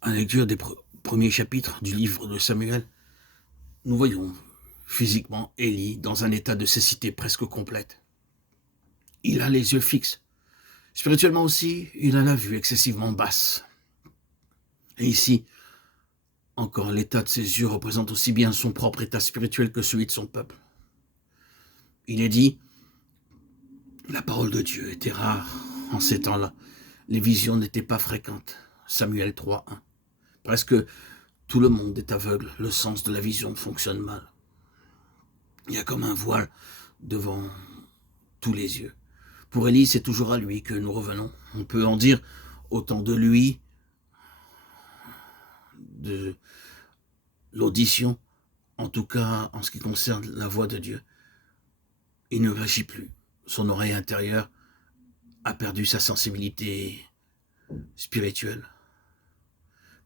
À la lecture des premiers chapitres du livre de Samuel, nous voyons physiquement Élie dans un état de cécité presque complète. Il a les yeux fixes. Spirituellement aussi, il a la vue excessivement basse. Et ici, encore, l'état de ses yeux représente aussi bien son propre état spirituel que celui de son peuple. Il est dit, la parole de Dieu était rare en ces temps-là. Les visions n'étaient pas fréquentes. Samuel 3:1. Presque tout le monde est aveugle. Le sens de la vision fonctionne mal. Il y a comme un voile devant tous les yeux. Pour Élie, c'est toujours à lui que nous revenons. On peut en dire autant de lui, de l'audition, en tout cas en ce qui concerne la voix de Dieu. Il ne réagit plus. Son oreille intérieure a perdu sa sensibilité spirituelle.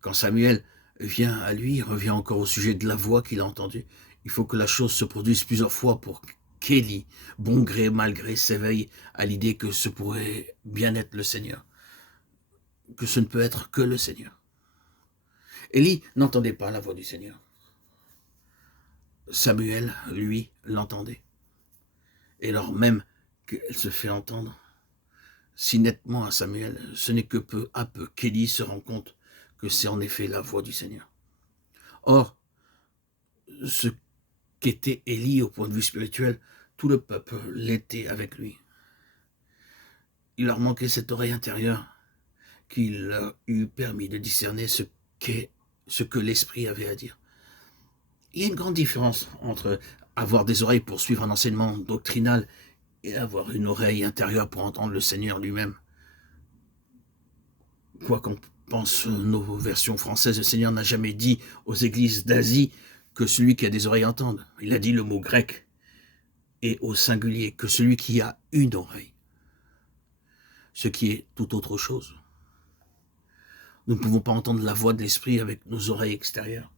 Quand Samuel vient à lui, il revient encore au sujet de la voix qu'il a entendue. Il faut que la chose se produise plusieurs fois pour qu'Élie, bon gré mal gré, s'éveille à l'idée que ce pourrait bien être le Seigneur, que ce ne peut être que le Seigneur. Élie n'entendait pas la voix du Seigneur. Samuel, lui, l'entendait. Et lors même qu'elle se fait entendre si nettement à Samuel, ce n'est que peu à peu qu'Élie se rend compte que c'est en effet la voix du Seigneur. Or, ce qu'était Élie au point de vue spirituel, tout le peuple l'était avec lui. Il leur manquait cette oreille intérieure qui leur eût permis de discerner ce que l'Esprit avait à dire. Il y a une grande différence entre avoir des oreilles pour suivre un enseignement doctrinal et avoir une oreille intérieure pour entendre le Seigneur lui-même. Quoi qu'on pense nos versions françaises, le Seigneur n'a jamais dit aux églises d'Asie que celui qui a des oreilles entende. Il a dit le mot grec et au singulier que celui qui a une oreille, ce qui est tout autre chose. Nous ne pouvons pas entendre la voix de l'Esprit avec nos oreilles extérieures.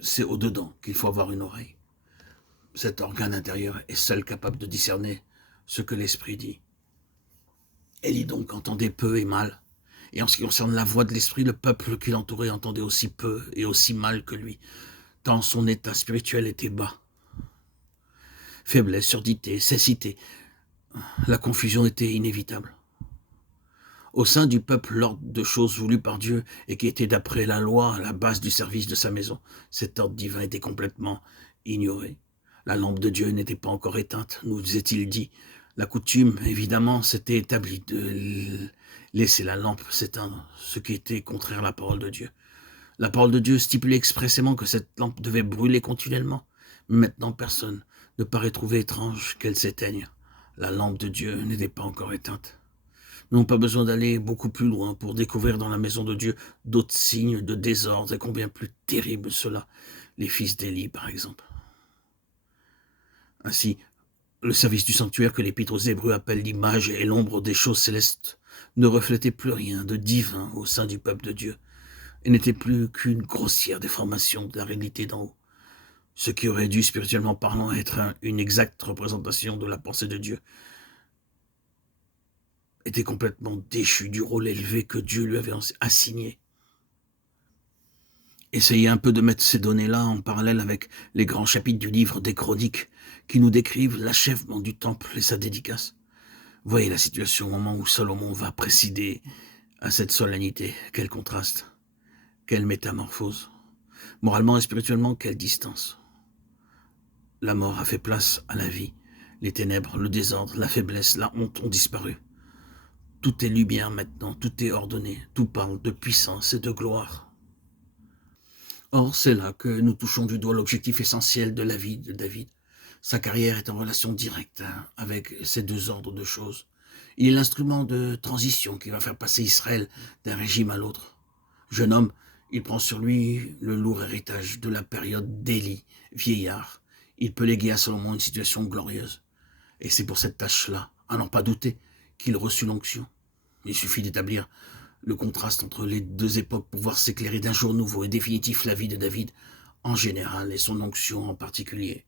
C'est au-dedans qu'il faut avoir une oreille. Cet organe intérieur est seul capable de discerner ce que l'Esprit dit. Élie donc entendait peu et mal. Et en ce qui concerne la voix de l'Esprit, le peuple qui l'entourait entendait aussi peu et aussi mal que lui, tant son état spirituel était bas. Faiblesse, surdité, cécité, la confusion était inévitable. Au sein du peuple, l'ordre de choses voulues par Dieu et qui était d'après la loi à la base du service de sa maison, cet ordre divin était complètement ignoré. La lampe de Dieu n'était pas encore éteinte, nous est-il dit. La coutume, évidemment, s'était établie de laisser la lampe s'éteindre, ce qui était contraire à la parole de Dieu. La parole de Dieu stipulait expressément que cette lampe devait brûler continuellement. Mais maintenant, personne ne paraît trouver étrange qu'elle s'éteigne. La lampe de Dieu n'était pas encore éteinte. Nous n'avons pas besoin d'aller beaucoup plus loin pour découvrir dans la maison de Dieu d'autres signes de désordre et combien plus terrible cela, les fils d'Élie par exemple. Ainsi, le service du sanctuaire que l'Épître aux Hébreux appelle l'image et l'ombre des choses célestes ne reflétait plus rien de divin au sein du peuple de Dieu et n'était plus qu'une grossière déformation de la réalité d'en haut, ce qui aurait dû spirituellement parlant être une exacte représentation de la pensée de Dieu était complètement déchu du rôle élevé que Dieu lui avait assigné. Essayez un peu de mettre ces données-là en parallèle avec les grands chapitres du livre des Chroniques qui nous décrivent l'achèvement du temple et sa dédicace. Voyez la situation au moment où Salomon va présider à cette solennité. Quel contraste, quelle métamorphose. Moralement et spirituellement, quelle distance. La mort a fait place à la vie. Les ténèbres, le désordre, la faiblesse, la honte ont disparu. Tout est lumière maintenant, tout est ordonné, tout parle de puissance et de gloire. Or, c'est là que nous touchons du doigt l'objectif essentiel de la vie de David. Sa carrière est en relation directe avec ces deux ordres de choses. Il est l'instrument de transition qui va faire passer Israël d'un régime à l'autre. Jeune homme, il prend sur lui le lourd héritage de la période d'Élie, vieillard. Il peut léguer à Salomon une situation glorieuse. Et c'est pour cette tâche-là, à n'en pas douter, qu'il reçut l'onction. Il suffit d'établir le contraste entre les deux époques pour voir s'éclairer d'un jour nouveau et définitif la vie de David en général et son onction en particulier.